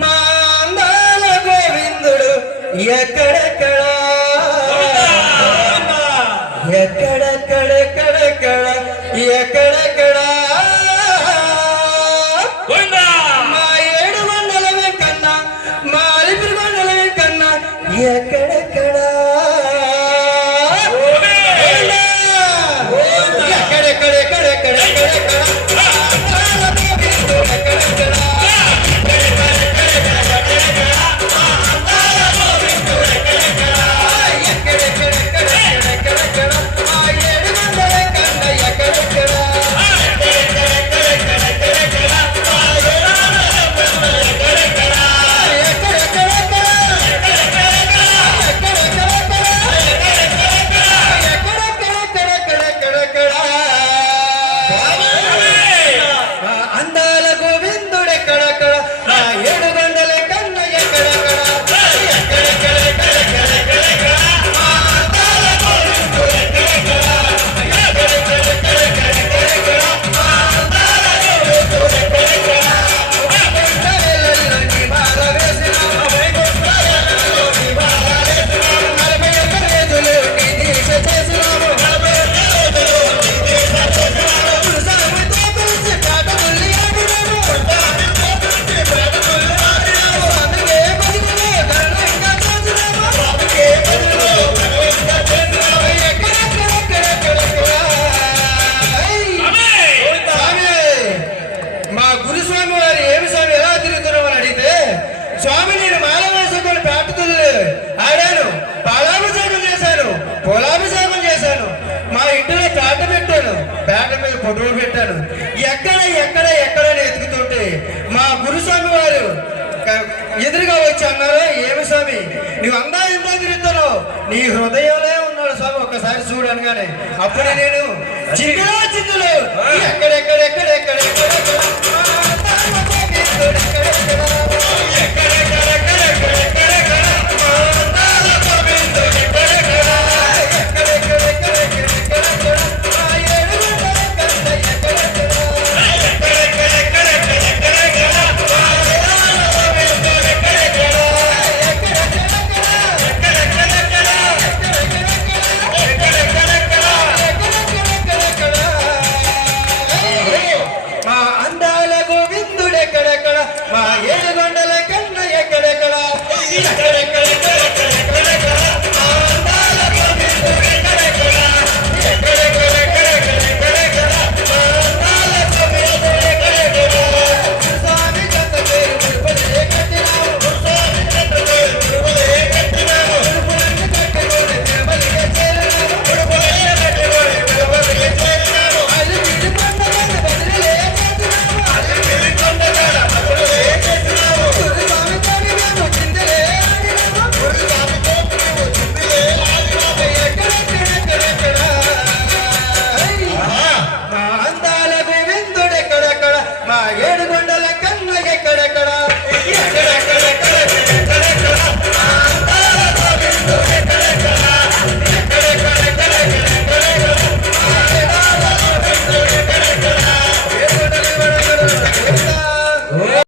మా అందాల గోవిందుడు ఎక్కడెక్కడ ఎక్కడెక్కడెక్కడెక్కడ ఎక్కడెక్కడ మా 7 కన్నా మా అలిపిరి కన్నా ఎక్కడెక్కడ ఫోటోలు పెట్టాను. ఎక్కడ ఎక్కడ ఎక్కడ ఎతుకుతుంటే మా గురుస్వామి వారు ఎదురుగా వచ్చి అన్నారు, ఏమి స్వామి నువ్వు అందా ఎంత తిరుగుతావు, నీ హృదయంలో ఉన్నాడు స్వామి, ఒక్కసారి చూడు అనగానే అప్పుడే నేను చిందులు ఎక్కడెక్కడెక్కడెక్కడ గోవింద